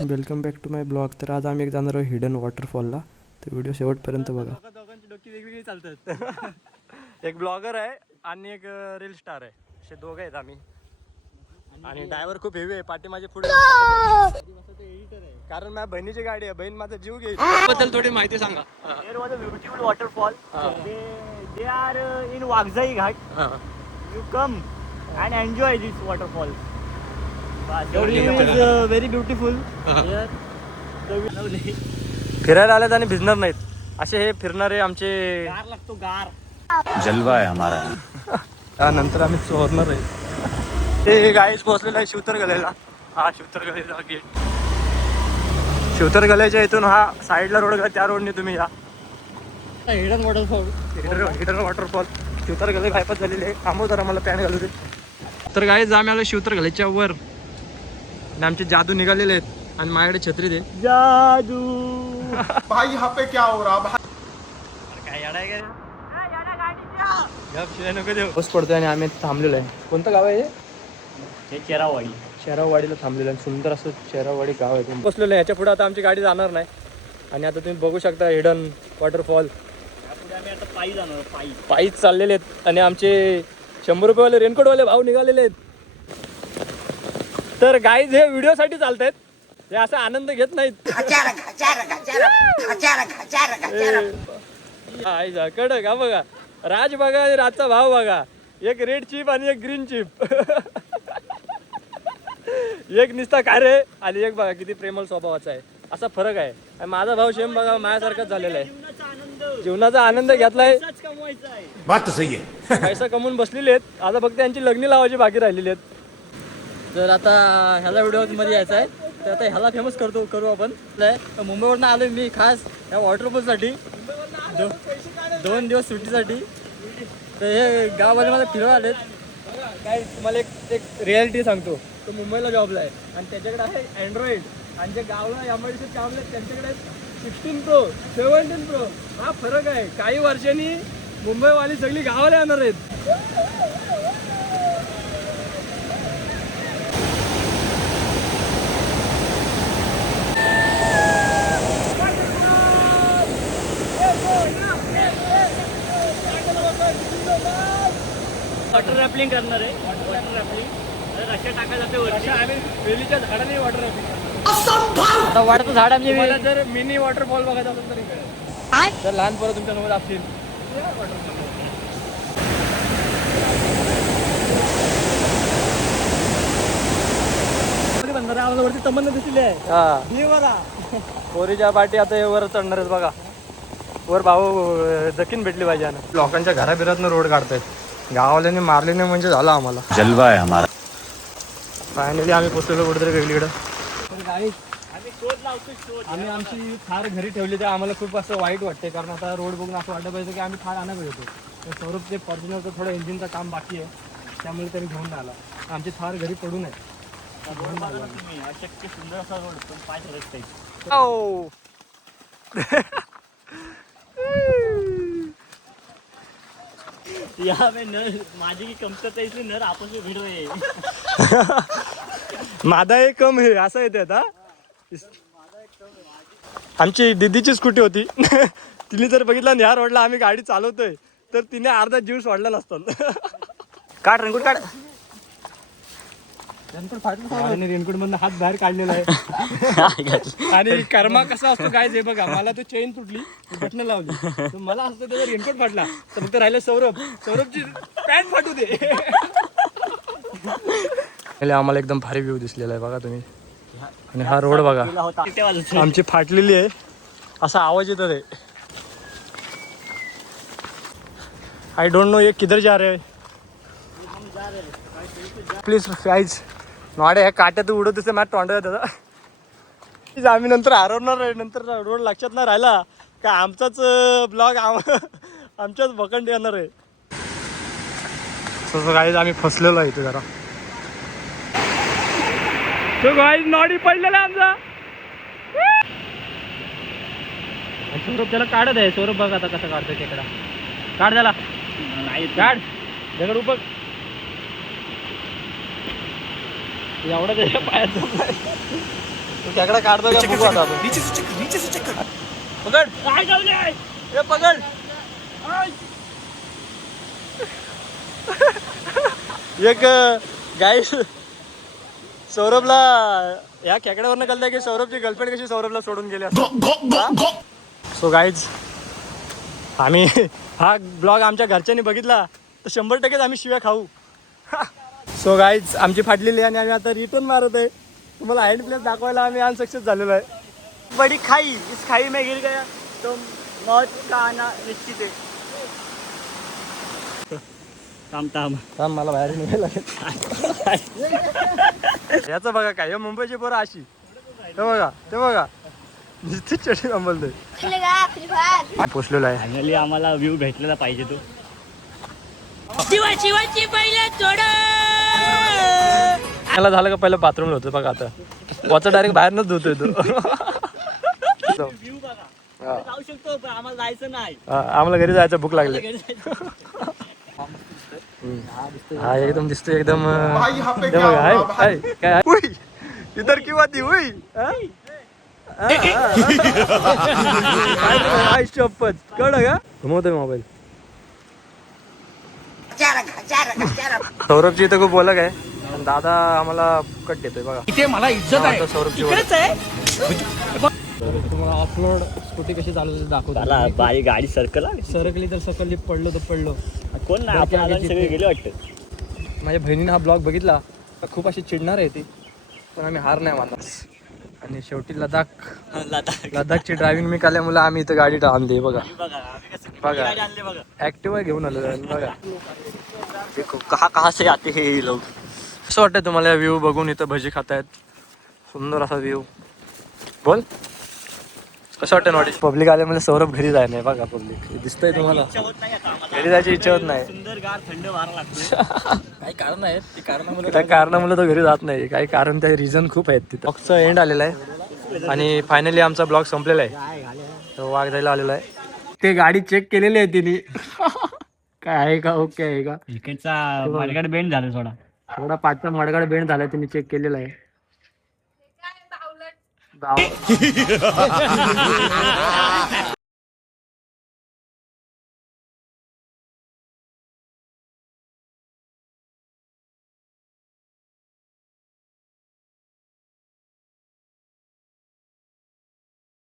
Welcome back to my blog. तर आज आम्ही एक जाणार आहोत हिडन वॉटरफॉलला. तर व्हिडिओ शेवटपर्यंत बघा. दोघांची डोकी वेगवेगळी चालतात. एक ब्लॉगर आहे आणि एक रील स्टार आहे. असे दोघं आहेत आम्ही. आणि ड्रायव्हर खूप हेवी आहे. पाठी माझे पुढे कारण माझ्या बहिणीची गाडी आहे. बहीण माझा जीव घेईल. बद्दल थोडी माहिती सांगा. There was a beautiful waterfall. They are in Wagzai Ghat. You come and enjoy this waterfall. The view is very beautiful. Here, the view. फिरायला आलेत आणि भिजणार नाहीत असे हे फिरणारे आमचे गार लागतो गार. जलवा आहे हमारा. त्यानंतर आम्ही चोरणार आहे. ते गाईच पोहोचलेलं आहे शिवतर गलेला. हा शिवतर गलेला गेट. शिवतर गल्याच्या इथून हा साईडला रोड गेला त्या रोडने तुम्ही या. Hidden waterfall. Hidden waterfall Shivtar गले गायपत झालेले आहे. थांबव जरा मला पॅन्ट घालू दे. तर गाईच आम्ही आलो शिवतर गल्याच्या वर आणि आमचे जादू निघालेले आहेत आणि माझ्याकडे छत्री दे. जादू. भाई यहाँ पे क्या हो रहा भाई? काय येडा आहे का? पाऊस पडतोय आणि आम्ही थांबलेलो आहे. कोणतं गाव आहे हे चेरावाडी. शेराववाडीला थांबलेलं आहे. सुंदर असं शेराववाडी गाव आहे. बसलेलं आहे. याच्या पुढे आता आमची गाडी जाणार नाही. आणि आता तुम्ही बघू शकता हिडन वॉटरफॉल. त्यापुढे आम्ही आता पायी जाणार. पायी पायीच चाललेले आहेत आणि आमचे 100 रुपयेवाले रेनकोटवाले भाव निघालेले आहेत. तर गाईज हे व्हिडिओसाठी चालत आहेत. हे असा आनंद घेत नाहीत. कडक हा बघा. राज बघा आणि राजचा भाव बघा. एक रेड चिप आणि एक ग्रीन चिप. एक निस्ता काय रे आणि एक बघा किती प्रेमळ स्वभावाचा आहे. असा फरक आहे. आणि माझा भाव सेम बघा माझ्यासारखाच झालेला आहे. जीवनाचा आनंद घेतलाय. कमवायचा आहे. बात तो सही है. पैसा कमवून बसलेले आहेत. आता फक्त यांची लग्नी लावायची बाकी राहिलेली आहेत. तर आता ह्याला व्हिडिओमध्ये यायचं आहे. तर आता ह्याला फेमस करू आपण. मुंबईवरनं आलो मी खास या वॉटरफॉलसाठी 2 दिवस सुट्टीसाठी. तर हे गावामध्ये मला फिरवा आलेत. काय तुम्हाला एक रियालिटी सांगतो. तो मुंबईला जॉबला आहे आणि त्याच्याकडे आहे अँड्रॉइड. आणि जे गावला एमआयडीसी काम आहेत त्यांच्याकडे 16 Pro 17 Pro. हा फरक आहे. काही वर्षांनी मुंबईवाली सगळी गावाला येणार आहेत. वॉटर रॅपलिंग करणार आहे. वॉटर रॅपलिंग रस्त्या टाकायला जाते वरती. आम्ही वेलीच्या झाडाने वॉटर आता वाढतं झाड आमची मला जर मिनी वॉटरफॉल बघायचा असेल तरी कळेल. जर लहान पोरं तुमच्या सोबत असतील आम्हाला वरती तमन्ना दिसली आहे. हा पोरीच्या पाठी आता हे वर चढणार आहेत बघा. वर भाऊ दखीन भेटली पाहिजे. आणि लोकांच्या घराबिरातनं रोड काढतायत. गावाल्याने मारले नाही म्हणजे झालं आम्हाला. जलवा आहे हमारा. फायनली आम्ही पोचलेलो कुठेतरी वेगळीकडं. आम्ही शोध लावतो. शोध आम्ही आमची थार घरी ठेवली तर आम्हाला खूप असं वाईट वाटते. कारण आता रोड बघून असं वाटलं पाहिजे की आम्ही थार आणायला येतो. तर सौरभचे फॉर्च्युनरचं थोडं इंजिनचं काम बाकी आहे. त्यामुळे त्यांनी घेऊन आला. आमची थार घरी पडून आहे. तुम्ही अशक्य सुंदर असा रोड पण पाय ठरत नाही. या में नर माझी की कमतरता इसलिए नर आपस में भिड़ रहे हैं. मादा एक कम आहे असं येते आता. आमची दीदीची स्कूटी होती. तिने जर बघितलं ना ह्या रोडला आम्ही गाडी चालवतोय तर तिने अर्धा जीव सोडला नसतात. काढ रेनकोट काढ. रेनकोट मधून हात बाहेर काढलेला आहे. आणि कर्मा कसा असतो काय जे बघा. मला तो चेन तुटली बटणं लावली तर मला असतं त्याचा रेनकोट फाटला. तर फक्त राहिलं सौरभची पॅन्ट फाटू दे. आम्हाला एकदम भारी व्ह्यू दिसलेला आहे बघा तुम्ही. आणि हा रोड बघा आमची फाटलेली आहे. असा आवाज येतो आहे. आई डोंट नो ये किधर जा रहे. प्लीज गाईज नॉडे ह्या काट्यात उडत असे माझ्या तोंडात दादा. आम्ही नंतर हरवणार आहे. नंतर रोड लक्षात नाही राहिला का आमचाच ब्लॉग आमच्याच भकंड येणार आहे. तसं गाईज आम्ही फसलेलो आहे इथे जरा. तो गाईज नॉडी पडलेला आमचा. सौरभ त्याला काढत आहे. सौरभ बघ आता कसं काढतोय खेकडा. काढ त्याला. नाही काढ दगड उपक. एवढं त्याच्या पायात तू खेकडा काढतो का बघू आता आपण. पकड ए पकड एक गाई सौरभला या खेकड्यावरनं कळलंय की सौरभची गर्लफ्रेंड कशी सौरभला सोडून गेली सो गाईज आम्ही हा ब्लॉग आमच्या घरच्यांनी बघितला तर 100% आम्ही शिव्या खाऊ. सो गाईज आमची फाटलेली आणि आम्ही आता रिटर्न मारत आहे. तुम्हाला हँड प्लेस दाखवायला आम्ही अनसक्सेस झालेलो आहे. बड़ी खाई, इस खाई में गिर गया तो मौत का आना निश्चित है. थांब मला बाहेर निघायला लागेल. याचं बघा काय मुंबईची पोरं अशी ते बघा नुसती चटी अंबलतोय. पोचलेलो आहे. फायनली आम्हाला व्ह्यू भेटलेला पाहिजे तो. मला झालं का पहिलं बाथरूमला होतं बघा आता वाचा डायरेक्ट बाहेरनच धुतोय तो. व्ह्यू बघा जाऊ शकतो पण आम्हाला जायचं नाही. आम्हाला घरी जायचं भूक लागली. हा एकदम दिसतोय एकदम भाई यहाँ पे हे क्या बघा, हो हाय, रहा हाय, काय उई, इधर क्यों आती हुई शपथ कळलं का घुमवतोय मोबाईल. सौरभची इथं खूप बोलक आहे आणि दादा आम्हाला कट देतोय बघा. इथे मला इज्जत आहे सौरभची. तुम्हाला ऑफरोड स्कूटी कशी चालवली दाखवतो. बाई गाडी सर्कल सरकली तर सकली पडलो तर पडलो. कोण नाही आपण आला सगळे गेले वाटतं. माझ्या बहिणीने हा ब्लॉग बघितला खूप अशी चिडणार आहे ती पण आम्ही हार नाही मानणार. आणि शेवटी लडाखची ड्रायव्हिंग मी केल्यामुळे आम्ही इथं गाडी आणली बघा. बघा ऍक्टिव्हा घेऊन आलो बघा. कहा से आते हे लोग. कसं वाटतंय तुम्हाला व्ह्यू बघून इथं भजी खातायत सुंदर असा व्ह्यू. बोल कसं वाटतं नॉटी. पब्लिक आल्यामुळे सौरभ घरी जाय नाही बघा. पब्लिक दिसतंय तुम्हाला घरी जायची इच्छा होत नाही. सुंदर गार थंड वारा लागतो. काही कारण आहेत ती कारणामुळे तो घरी जात नाही. काही कारण त्या रिझन खूप आहेत तिथं. ब्लॉगचं एंड आलेला आहे आणि फायनली आमचा ब्लॉग संपलेला आहे. तो वाघ जायला आलेला आहे. ते गाडी चेक केलेली आहे तिने काय आहे का ओके आहे का. इकडचा मडगाड बेंड झाला थोडा पाचचा मडगाड बेंड झाला तिने चेक केलेला आहे.